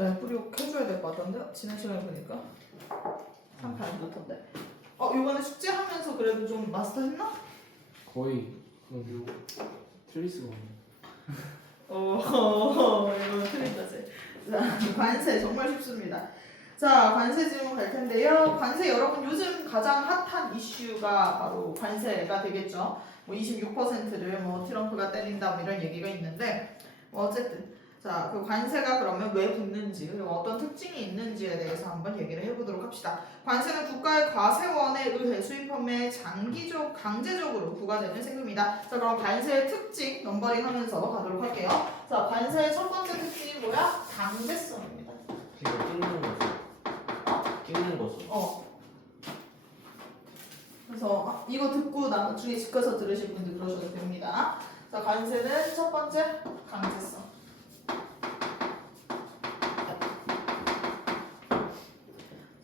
네, 뿌리 해줘야 될 것 같던데 지난 시간에 보니까 상태 안 좋던데. 이번에 숙제하면서 그래도 좀 마스터했나? 거의 그럼 틀릴 수가 없네. 이거 틀린다 쟤. 자, 관세 정말 쉽습니다. 자, 관세 질문 갈 텐데요. 관세 여러분 요즘 가장 핫한 이슈가 바로 관세가 되겠죠. 뭐 26%를 뭐 트럼프가 때린다 뭐 이런 얘기가 있는데 뭐 어쨌든 자, 그 관세가 그러면 왜 붙는지 그리고 어떤 특징이 있는지에 대해서 한번 얘기를 해보도록 합시다. 관세는 국가의 과세원에 의해 수입품에 강제적으로 부과되는 세금이다. 자, 그럼 관세의 특징 넘버링 하면서 가도록 할게요. 자, 관세의 첫 번째 특징이 뭐야? 강제성입니다. 이거 찍는 거죠. 찍는 거죠. 그래서 이거 듣고 나중에 집 가서 들으실 분들 그러셔도 됩니다. 자, 관세는 첫 번째 강제성.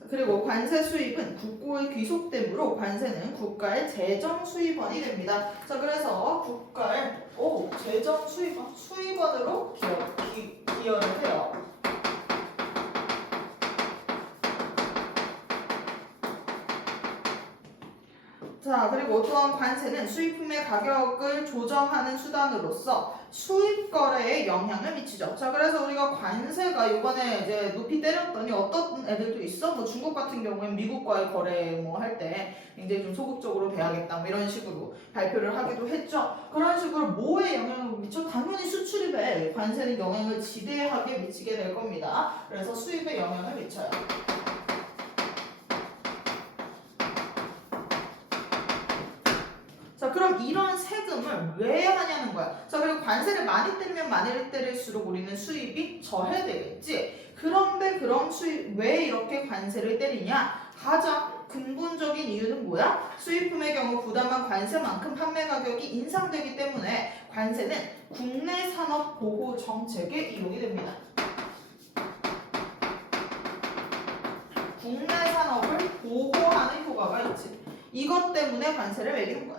그리고 관세 수입은 국고의 귀속되므로 관세는 국가의 재정 수입원이 됩니다. 자, 그래서 국가의 재정 수입원으로 기여를 해요. 자, 그리고 또한 관세는 수입품의 가격을 조정하는 수단으로서 수입 거래에 영향을 미치죠. 자, 그래서 우리가 관세가 이번에 이제 높이 때렸더니 어떤 애들도 있어? 뭐 중국 같은 경우엔 미국과의 거래 뭐 할 때 굉장히 좀 소극적으로 대하겠다 뭐 이런 식으로 발표를 하기도 했죠. 그런 식으로 뭐에 영향을 미쳐? 당연히 수출입에 관세는 영향을 지대하게 미치게 될 겁니다. 그래서 수입에 영향을 미쳐요. 자, 그럼 이런 세금을 왜 하냐는 거야. 자, 그리고 관세를 많이 때리면 많이 때릴수록 우리는 수입이 저해되겠지. 그런데 그럼 수입 왜 이렇게 관세를 때리냐? 가장 근본적인 이유는 뭐야? 수입품의 경우 부담한 관세만큼 판매 가격이 인상되기 때문에 관세는 국내 산업 보호 정책에 이용이 됩니다. 국내 산업을 보호하는 효과가 있지. 이것 때문에 관세를 매기는 거야.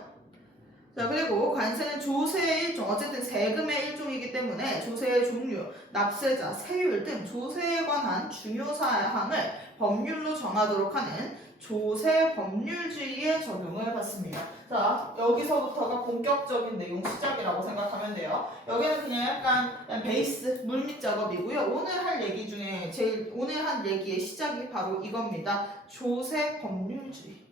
자, 그리고 관세는 조세의 일종, 어쨌든 세금의 일종이기 때문에 조세의 종류, 납세자, 세율 등 조세에 관한 중요 사항을 법률로 정하도록 하는 조세 법률주의의 적용을 받습니다. 자, 여기서부터가 본격적인 내용 시작이라고 생각하면 돼요. 여기는 그냥 약간 베이스, 물밑 작업이고요. 오늘 할 얘기 중에 오늘 한 얘기의 시작이 바로 이겁니다. 조세 법률주의.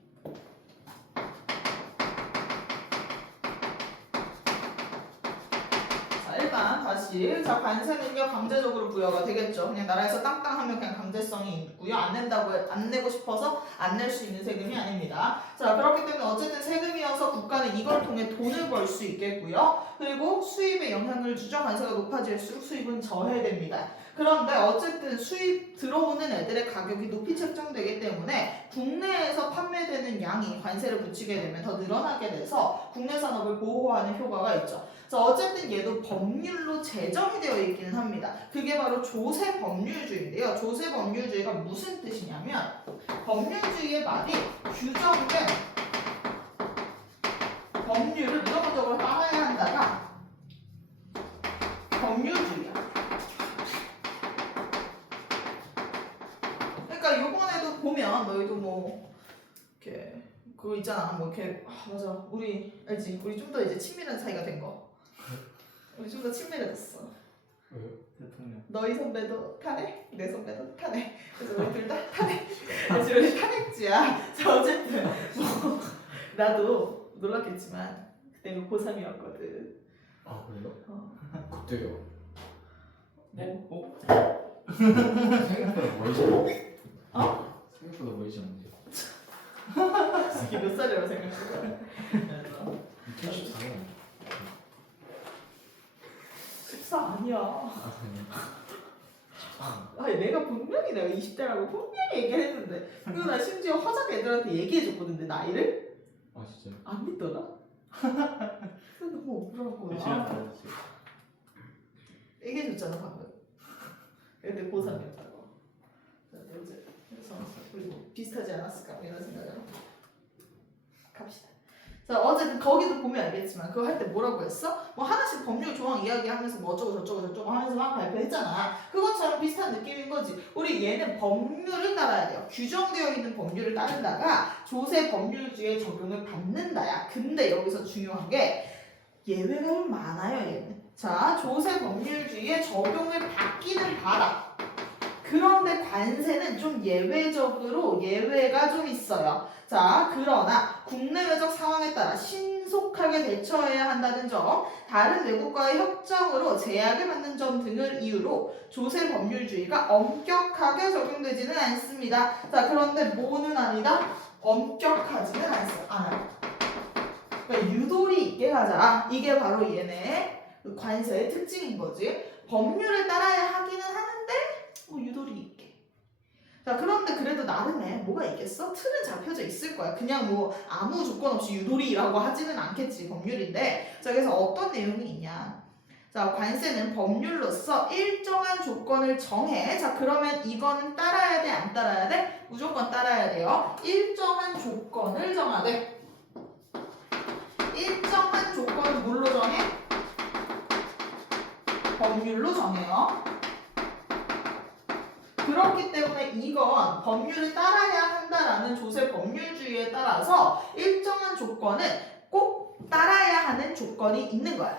다시 자, 관세는요 강제적으로 부여가 되겠죠. 그냥 나라에서 땅땅 하면 그냥 강제성이 있고요. 안 내고 싶어서 안 낼 수 있는 세금이 아닙니다. 자, 그렇기 때문에 어쨌든 세금이어서 국가는 이걸 통해 돈을 벌 수 있겠고요. 그리고 수입에 영향을 주죠. 관세가 높아질수록 수입은 저해됩니다. 그런데 어쨌든 수입 들어오는 애들의 가격이 높이 책정되기 때문에 국내에서 판매되는 양이 관세를 붙이게 되면 더 늘어나게 돼서 국내 산업을 보호하는 효과가 있죠. 자, 어쨌든 얘도 법률로 제정이 되어 있기는 합니다. 그게 바로 조세 법률주의인데요. 조세 법률주의가 무슨 뜻이냐면 법률주의의 말이 규정된 법률을 무조건적으로 따라야 한다가 법률주의야. 그러니까 요번에도 보면 너희도 뭐 이렇게 그거 있잖아. 뭐 이렇게 맞아. 우리 알지? 우리 좀 더 이제 친밀한 사이가 된 거. 우리 좀 더 친밀해졌어. 왜요? 대통령. 너희 선배도 탄핵, 내 선배도 탄핵. 그래서 우리 둘 다 탄핵. 그래서 우리 탄핵지야. 자, 어쨌든 뭐 나도 놀랐겠지만 그때 고3이었거든. 아, 그래요? 그때요? 네? 생각보다 멀지 않은데? 생각보다 멀지 않은데? 이게 몇 살이라고 생각해? 2014년. 14 아니야. 아, 아니 내가 분명히 내가 20대라고 분명히 얘기했는데 그리고 나 심지어 화작 애들한테 얘기해줬거든 내 나이를. 아, 진짜요? 안 믿더라? 그래서 너무 억울한 거야. 얘기해줬잖아 방금. 근데 고3이었다고. 그래서 우리 비슷하지 않았을까 이런 생각으로 갑시다. 자, 어쨌든 거기도 보면 알겠지만 그거 할 때 뭐라고 했어? 뭐 하나씩 법률 조항 이야기하면서 뭐 어쩌고 저쩌고 하면서 막 발표했잖아. 그것처럼 비슷한 느낌인 거지. 우리 얘는 법률을 따라야 돼요. 규정되어 있는 법률을 따른다가 조세 법률주의에 적용을 받는다야. 근데 여기서 중요한 게 예외가 좀 많아요, 얘는. 자, 조세 법률주의에 적용을 받기는 받아. 그런데 관세는 좀 예외적으로 예외가 좀 있어요. 자, 그러나 국내외적 상황에 따라 신속하게 대처해야 한다는 점, 다른 외국과의 협정으로 제약을 받는 점 등을 이유로 조세 법률주의가 엄격하게 적용되지는 않습니다. 자, 그런데 뭐는 아니다? 엄격하지는 않아요. 그러니까 유도리 있게 가자. 이게 바로 얘네 관세의 특징인 거지. 법률을 따라야 하기는 하는데 유도리 있게. 자, 그런데 그래도 나름의 뭐가 있겠어? 틀은 잡혀져 있을 거야. 그냥 뭐 아무 조건 없이 유도리라고 하지는 않겠지. 법률인데. 자, 그래서 어떤 내용이 있냐? 자, 관세는 법률로서 일정한 조건을 정해. 자, 그러면 이거는 따라야 돼? 안 따라야 돼? 무조건 따라야 돼요. 일정한 조건을 정하되. 일정한 조건을 뭘로 정해? 법률로 정해요. 그렇기 때문에 이건 법률을 따라야 한다라는 조세 법률주의에 따라서 일정한 조건은 꼭 따라야 하는 조건이 있는 거야.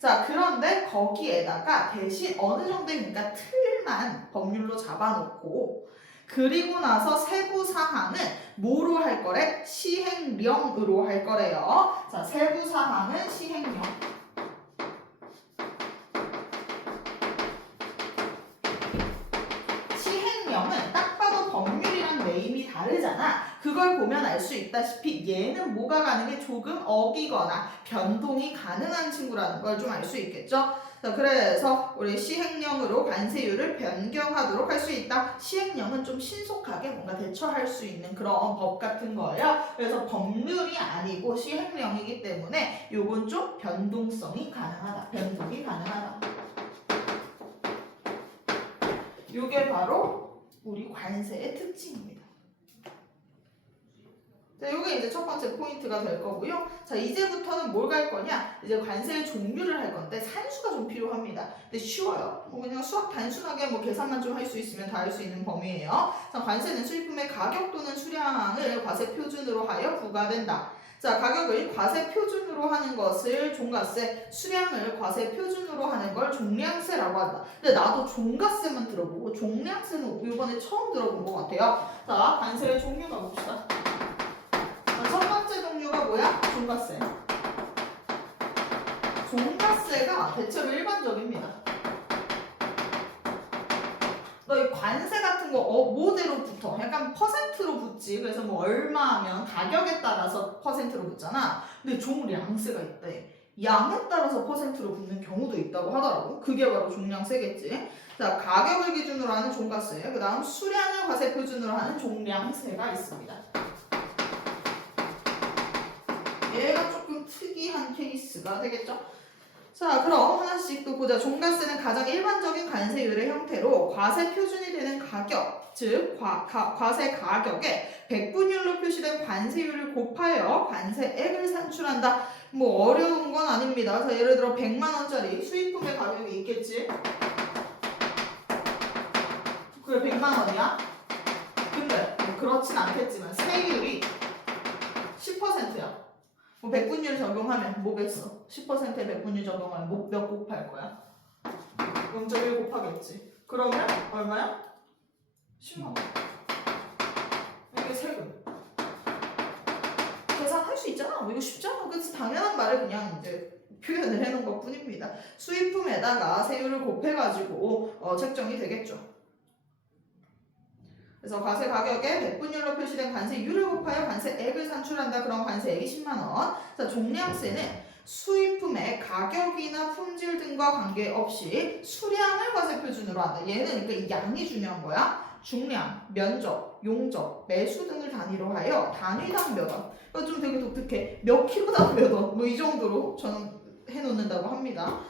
자, 그런데 거기에다가 대신 어느 정도니까 틀만 법률로 잡아놓고 그리고 나서 세부 사항은 뭐로 할 거래? 시행령으로 할 거래요. 자, 세부 사항은 시행령. 시행령은 딱 봐도 법률이랑 네임이 다르잖아. 그걸 보면 알 수 있다시피 얘는 뭐가 가능해? 조금 어기거나 변동이 가능한 친구라는 걸 좀 알 수 있겠죠? 자, 그래서 우리 시행령으로 관세율을 변경하도록 할 수 있다. 시행령은 좀 신속하게 뭔가 대처할 수 있는 그런 법 같은 거예요. 그래서 법률이 아니고 시행령이기 때문에 요건 좀 변동성이 가능하다. 변동이 가능하다. 요게 바로 우리 관세의 특징입니다. 자, 요게 이제 첫 번째 포인트가 될 거고요. 자, 이제부터는 뭘 갈 거냐? 이제 관세의 종류를 할 건데 산수가 좀 필요합니다. 근데 쉬워요. 뭐 그냥 수학 단순하게 뭐 계산만 좀 할 수 있으면 다 할 수 있는 범위예요. 자, 관세는 수입품의 가격 또는 수량을 과세 표준으로 하여 부과된다. 자, 가격을 과세 표준으로 하는 것을 종가세, 수량을 과세 표준으로 하는 걸 종량세라고 한다. 근데 나도 종가세만 들어보고 종량세는 이번에 처음 들어본 것 같아요. 자, 관세의 종류 가봅시다. 첫 번째 종류가 뭐야? 종가세. 종가세가 대체로 일반적입니다. 너 이 관세 같은 거 뭐대로 붙어? 약간 퍼센트로 붙지. 그래서 뭐 얼마면 가격에 따라서 퍼센트로 붙잖아. 근데 종량세가 있대. 양에 따라서 퍼센트로 붙는 경우도 있다고 하더라고. 그게 바로 종량세겠지. 자, 가격을 기준으로 하는 종가세. 그 다음 수량을 과세 표준으로 하는 종량세가 있습니다. 얘가 조금 특이한 케이스가 되겠죠? 자, 그럼 하나씩 또 보자. 종가세는 가장 일반적인 관세율의 형태로 과세 표준이 되는 가격, 즉 과세 가격에 백분율로 표시된 관세율을 곱하여 관세액을 산출한다. 뭐 어려운 건 아닙니다. 자, 예를 들어 100만 원짜리 수입품의 가격이 있겠지? 그게 100만 원이야? 근데 뭐 그렇진 않겠지만 세율이 10%야. 뭐 백분율 적용하면 뭐겠어? 10%의 백분율 적용하면 몇 곱할 거야? 0.1 곱하겠지. 그러면 얼마야? 10만 원. 이게 세금. 계산할 수 있잖아. 뭐 이거 쉽잖아. 그래서 당연한 말을 그냥 이제 표현을 해놓은 것 뿐입니다. 수입품에다가 세율을 곱해가지고 책정이 되겠죠. 그래서 과세 가격에 백분율로 표시된 관세율을 곱하여 관세액을 산출한다. 그럼 관세액이 10만 원. 자, 종량세는 수입품의 가격이나 품질 등과 관계없이 수량을 과세 표준으로 한다. 얘는 그러니까 이 양이 중요한 거야. 중량, 면적, 용적, 매수 등을 단위로 하여 단위당 몇 원. 이거 좀 되게 독특해. 몇 킬로당 몇 원. 뭐 이 정도로 저는 해놓는다고 합니다.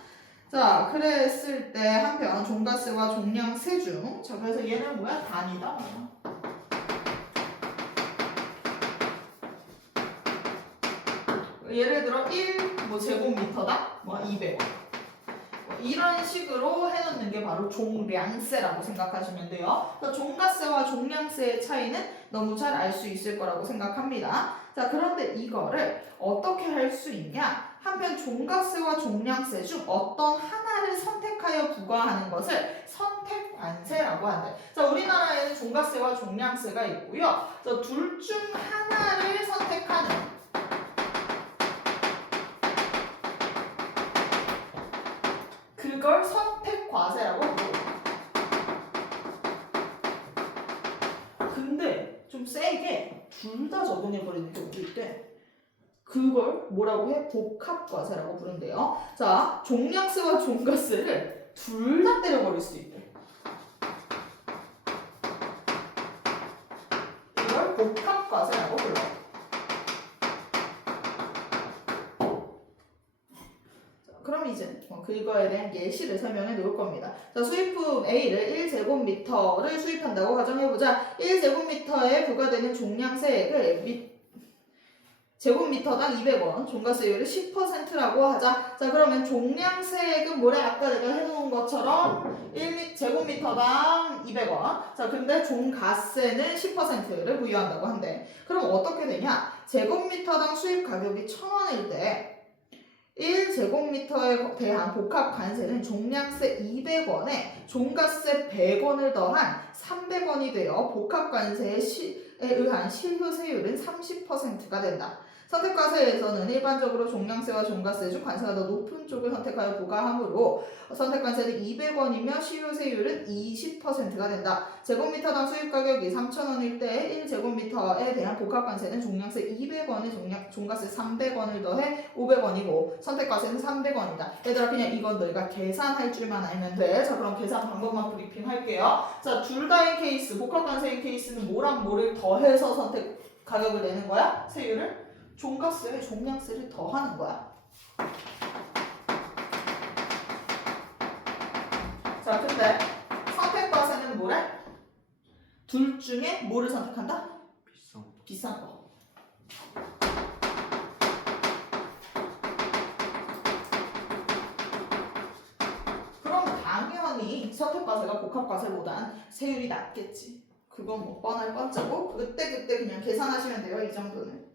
자, 그랬을 때 한편 종가세와 종량세 중, 자, 그래서 얘는 뭐야? 단위다. 예를 들어 1 제곱미터당 200원. 이런 식으로 해놓는 게 바로 종량세라고 생각하시면 돼요. 그러니까 종가세와 종량세의 차이는 너무 잘 알 수 있을 거라고 생각합니다. 자, 그런데 이거를 어떻게 할 수 있냐? 한편 종가세와 종량세 중 어떤 하나를 선택하여 부과하는 것을 선택관세라고 한대. 자, 우리나라에는 종가세와 종량세가 있고요. 둘 중 하나를 선택하는 그걸 선택과세라고 부릅니다. 근데 좀 세게 둘 다 적용해버리는 경우도 있대. 그걸 뭐라고 해? 복합과세라고 부른대요. 자, 종량세와 종가세를 둘 다 때려버릴 수 있대. 이걸 복합과세라고 불러. 그럼 이제 그거에 대한 예시를 설명해 놓을 겁니다. 자, 수입품 A를 1제곱미터를 수입한다고 가정해보자. 1제곱미터에 부과되는 종량세액을 제곱미터당 200원, 종가세율을 10%라고 하자. 자, 그러면 종량세액은 뭐래? 아까 내가 해놓은 것처럼 1제곱미터당 200원. 자, 근데 종가세는 10%를 부여한다고 한대. 그럼 어떻게 되냐? 제곱미터당 수입 가격이 1,000원일 때 1제곱미터에 대한 복합관세는 종량세 200원에 종가세 100원을 더한 300원이 되어 복합관세에 의한 실효세율은 30%가 된다. 선택과세에서는 일반적으로 종량세와 종가세 중 관세가 더 높은 쪽을 선택하여 부과하므로 선택관세는 200원이며 실효세율은 20%가 된다. 제곱미터당 수입가격이 3,000원일 때 1제곱미터에 대한 복합관세는 종량세 200원에 종가세 300원을 더해 500원이고 선택과세는 300원이다. 얘들아, 그냥 이건 너희가 계산할 줄만 알면 돼. 자, 그럼 계산 방법만 브리핑 할게요. 자, 둘 다인 케이스, 복합관세인 케이스는 뭐랑 뭐를 더해서 선택 가격을 내는 거야? 세율을? 종가세에 종량세를 더하는 거야. 자, 근데 선택과세는 뭐래? 둘 중에 뭐를 선택한다? 비싼 거. 그럼 당연히 선택과세가 복합과세보단 세율이 낮겠지. 그건 뭐 뻔할 뻔짜고 그때 그냥 계산하시면 돼요. 이 정도는.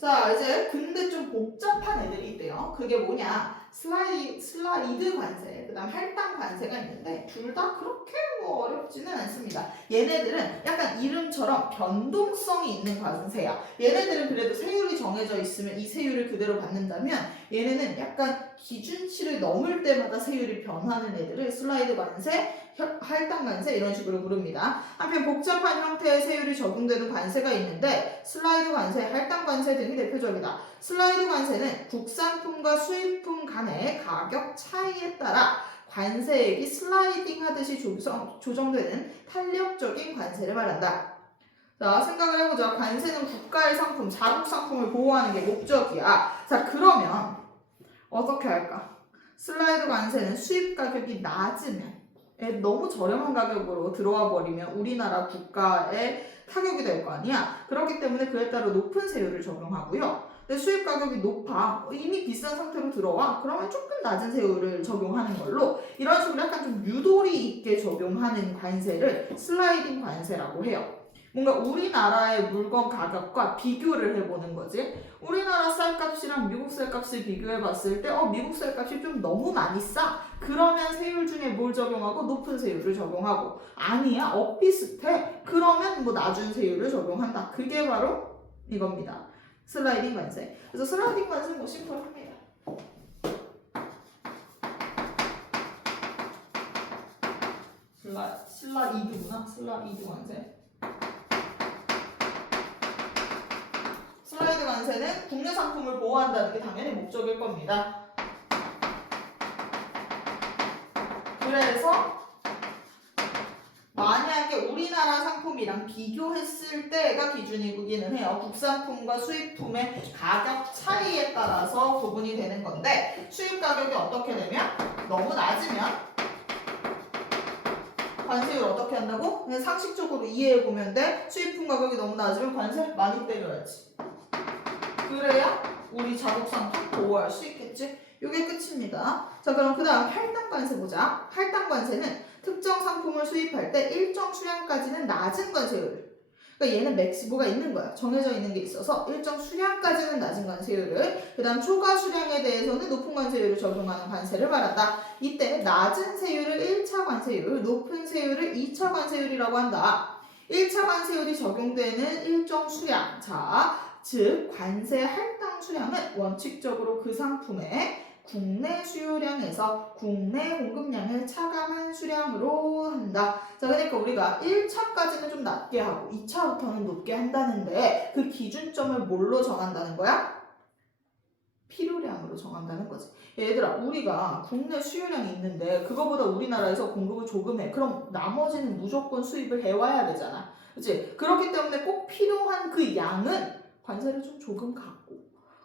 자, 이제 근데 좀 복잡한 애들이 있대요. 그게 뭐냐? 슬라이드 관세, 그 다음 할당 관세가 있는데 둘 다 그렇게 뭐 어렵지는 않습니다. 얘네들은 약간 이름처럼 변동성이 있는 관세야. 얘네들은 그래도 세율이 정해져 있으면 이 세율을 그대로 받는다면 얘네는 약간 기준치를 넘을 때마다 세율이 변하는 애들을 슬라이드 관세, 할당 관세 이런 식으로 부릅니다. 한편 복잡한 형태의 세율이 적용되는 관세가 있는데 슬라이드 관세, 할당 관세 등이 대표적이다. 슬라이드 관세는 국산품과 수입품 간의 가격 차이에 따라 관세액이 슬라이딩 하듯이 조정되는 탄력적인 관세를 말한다. 자, 생각을 해보자. 관세는 국가의 상품, 자국 상품을 보호하는 게 목적이야. 자, 그러면 어떻게 할까? 슬라이드 관세는 수입 가격이 낮으면 너무 저렴한 가격으로 들어와 버리면 우리나라 국가에 타격이 될 거 아니야. 그렇기 때문에 그에 따라 높은 세율을 적용하고요. 근데 수입 가격이 높아. 이미 비싼 상태로 들어와. 그러면 조금 낮은 세율을 적용하는 걸로 이런 식으로 약간 좀 유도리 있게 적용하는 관세를 슬라이딩 관세라고 해요. 뭔가 우리나라의 물건 가격과 비교를 해보는 거지. 우리나라 쌀값이랑 미국 쌀값을 비교해봤을 때 미국 쌀값이 좀 너무 많이 싸. 그러면 세율 중에 뭘 적용하고? 높은 세율을 적용하고. 아니야, 비슷해. 그러면 뭐 낮은 세율을 적용한다. 그게 바로 이겁니다. 슬라이딩 관세. 그래서 슬라이딩 관세는 뭐 심플합니다. 슬라이드구나. 슬라이드 관세. 슬라이드 관세는 국내 상품을 보호한다는 게 당연히 목적일 겁니다. 그래서 만약에 우리나라 상품이랑 비교했을 때가 기준이기는 해요. 국산품과 수입품의 가격 차이에 따라서 구분이 되는 건데 수입 가격이 어떻게 되면 너무 낮으면 관세율 어떻게 한다고? 그냥 상식적으로 이해해보면 돼. 수입품 가격이 너무 낮으면 관세 많이 때려야지. 그래야 우리 자국 상품 보호할 수 있겠지? 이게 끝입니다. 자, 그럼 그 다음 할당 관세 보자. 할당 관세는 특정 상품을 수입할 때 일정 수량까지는 낮은 관세율. 그러니까 얘는 맥시모가 있는 거야. 정해져 있는 게 있어서 일정 수량까지는 낮은 관세율을, 그 다음 초과 수량에 대해서는 높은 관세율을 적용하는 관세를 말한다. 이때 낮은 세율을 1차 관세율, 높은 세율을 2차 관세율이라고 한다. 1차 관세율이 적용되는 일정 수량, 자, 즉 관세 할당 수량은 원칙적으로 그 상품의 국내 수요량에서 국내 공급량을 차감한 수량으로 한다. 자, 그러니까 우리가 1차까지는 좀 낮게 하고 2차부터는 높게 한다는데 그 기준점을 뭘로 정한다는 거야? 필요량으로 정한다는 거지. 얘들아, 우리가 국내 수요량이 있는데 그거보다 우리나라에서 공급을 조금 해. 그럼 나머지는 무조건 수입을 해와야 되잖아. 그치? 그렇기 때문에 꼭 필요한 그 양은 관세를 좀 조금 갖고,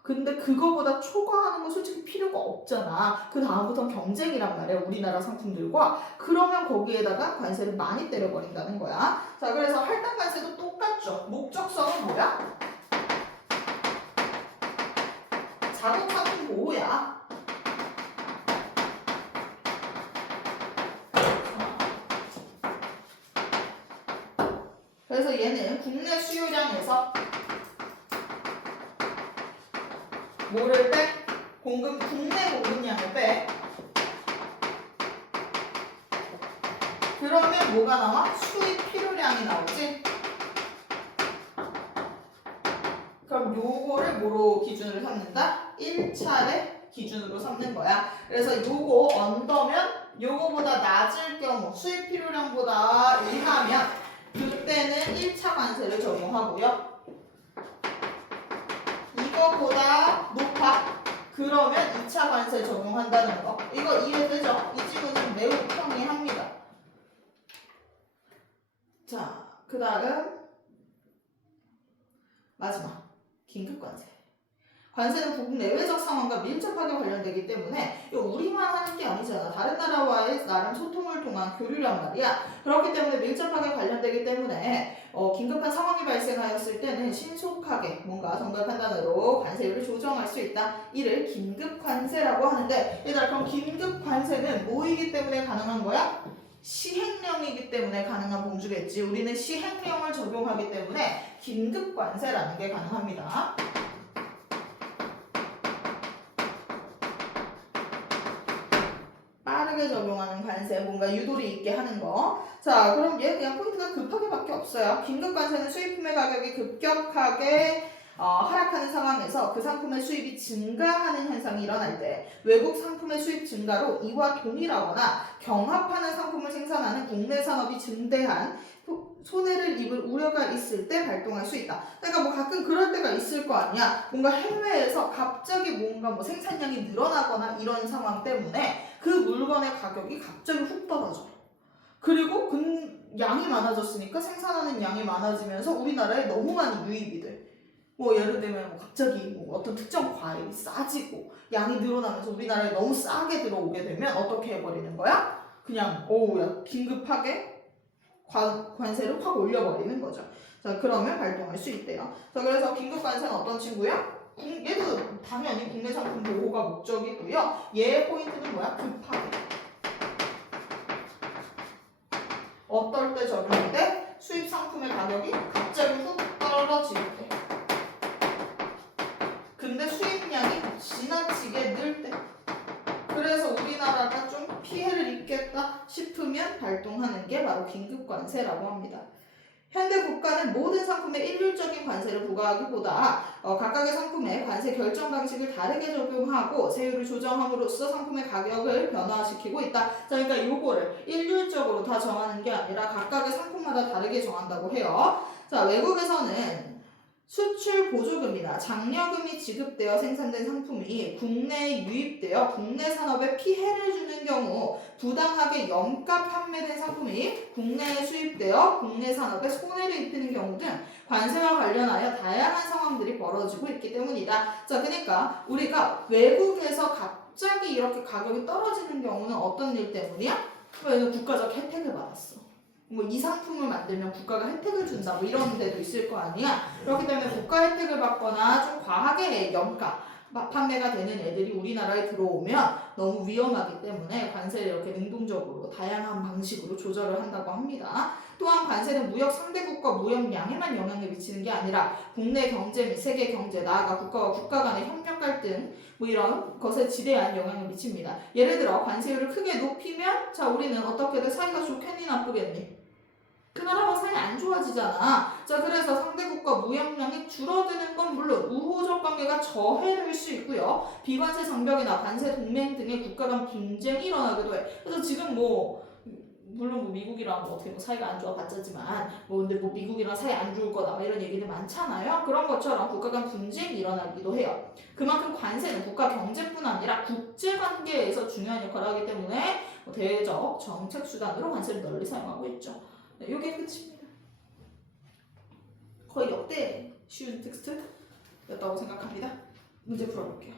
근데 그거보다 초과하는 건 솔직히 필요가 없잖아. 그 다음부터는 경쟁이란 말이야, 우리나라 상품들과. 그러면 거기에다가 관세를 많이 때려버린다는 거야. 자, 그래서 할당 관세도 똑같죠. 목적성은 뭐야? 자국 상품 보호야. 그래서 얘는 국내 수요량에서 뭐를 빼? 국내 공급량을 빼. 그러면 뭐가 나와? 수입 필요량이 나오지? 그럼 요거를 뭐로 기준으로 삼는다? 1차의 기준으로 삼는 거야. 그래서 요거 언더면 요거보다 낮을 경우, 수입 필요량보다 이하면 그때는 1차 관세를 적용하고요. 이거보다 높아. 그러면 2차 관세 적용한다는 거. 이거 이해되죠? 이 지문은 매우 평이합니다. 자, 그 다음 마지막 긴급관세. 관세는 국내외적 상황과 밀접하게 관련되기 때문에 이거 우리만 하는 게 아니잖아. 다른 나라와의 나름 소통을 통한 교류란 말이야. 그렇기 때문에 밀접하게 관련되기 때문에 긴급한 상황이 발생하였을 때는 신속하게 뭔가 정갈 판단으로 관세율을 조정할 수 있다. 이를 긴급관세라고 하는데, 얘들아, 그럼 긴급관세는 뭐이기 때문에 가능한 거야? 시행령이기 때문에 가능한 범주겠지. 우리는 시행령을 적용하기 때문에 긴급관세라는 게 가능합니다. 빠르게 적용하는 관세, 뭔가 유도리 있게 하는 거. 자, 그럼 얘 그냥 포인트가 급하게밖에 없어요. 긴급관세는 수입품의 가격이 급격하게 하락하는 상황에서 그 상품의 수입이 증가하는 현상이 일어날 때 외국 상품의 수입 증가로 이와 동일하거나 경합하는 상품을 생산하는 국내 산업이 증대한 손해를 입을 우려가 있을 때 발동할 수 있다. 그러니까 뭐 가끔 그럴 때가 있을 거 아니야. 뭔가 해외에서 갑자기 뭔가 뭐 생산량이 늘어나거나 이런 상황 때문에 그 물건의 가격이 갑자기 훅 떨어져. 그리고 양이 많아졌으니까 생산하는 양이 많아지면서 우리나라에 너무 많이 유입이 돼. 뭐 예를 들면 뭐 갑자기 뭐 어떤 특정 과일이 싸지고 양이 늘어나면서 우리나라에 너무 싸게 들어오게 되면 어떻게 해버리는 거야? 그냥 야 긴급하게 관세를 확 올려버리는 거죠. 자, 그러면 발동할 수 있대요. 자, 그래서 긴급관세는 어떤 친구야? 얘도 당연히 국내 상품 보호가 목적이고요. 얘의 포인트는 뭐야? 급하게. 어떨 때 적용이 돼? 수입 상품의 가격이 갑자기 훅 떨어질 때. 근데 수입량이 지나치게 늘 때. 그래서 우리나라가 좀 피해를 입겠다 싶으면 발동하는 게 바로 긴급관세라고 합니다. 현대 국가는 모든 상품에 일률적인 관세를 부과하기보다 각각의 상품에 관세 결정 방식을 다르게 적용하고 세율을 조정함으로써 상품의 가격을 변화시키고 있다. 자, 그러니까 요거를 일률적으로 다 정하는 게 아니라 각각의 상품마다 다르게 정한다고 해요. 자, 외국에서는 수출 보조금이나 장려금이 지급되어 생산된 상품이 국내에 유입되어 국내 산업에 피해를 주는 경우 부당하게 염가 판매된 상품이 국내에 수입되어 국내 산업에 손해를 입히는 경우 등 관세와 관련하여 다양한 상황들이 벌어지고 있기 때문이다. 자, 그러니까 우리가 외국에서 갑자기 이렇게 가격이 떨어지는 경우는 어떤 일 때문이야? 왜냐면 국가적 혜택을 받았어. 뭐 이 상품을 만들면 국가가 혜택을 준다 뭐 이런 데도 있을 거 아니야. 그렇기 때문에 국가 혜택을 받거나 좀 과하게 염가 판매가 되는 애들이 우리나라에 들어오면 너무 위험하기 때문에 관세를 이렇게 능동적으로 다양한 방식으로 조절을 한다고 합니다. 또한 관세는 무역 상대국과 무역량에만 영향을 미치는 게 아니라 국내 경제 및 세계 경제, 나아가 국가와 국가 간의 협력 갈등 뭐 이런 것에 지대한 영향을 미칩니다. 예를 들어 관세율을 크게 높이면 자 우리는 어떻게든 사이가 좋겠니 나쁘겠니? 그 나라와 사이 안 좋아지잖아. 자 그래서 상대국과 무역량이 줄어드는 건 물론 우호적 관계가 저해될 수 있고요. 비관세 장벽이나 관세 동맹 등의 국가 간 분쟁이 일어나기도 해. 그래서 지금 뭐 물론 뭐 미국이랑 뭐 어떻게 뭐 사이가 안 좋아 봤자지만 뭐 근데 뭐 미국이랑 사이 안 좋을 거다 막 이런 얘기들 많잖아요. 그런 것처럼 국가 간 분쟁이 일어나기도 해요. 그만큼 관세는 국가 경제뿐 아니라 국제 관계에서 중요한 역할을 하기 때문에 뭐 대외적 정책 수단으로 관세를 널리 사용하고 있죠. 네, 이게 끝입니다. 거의 역대 쉬운 텍스트였다고 생각합니다. 문제 풀어볼게요.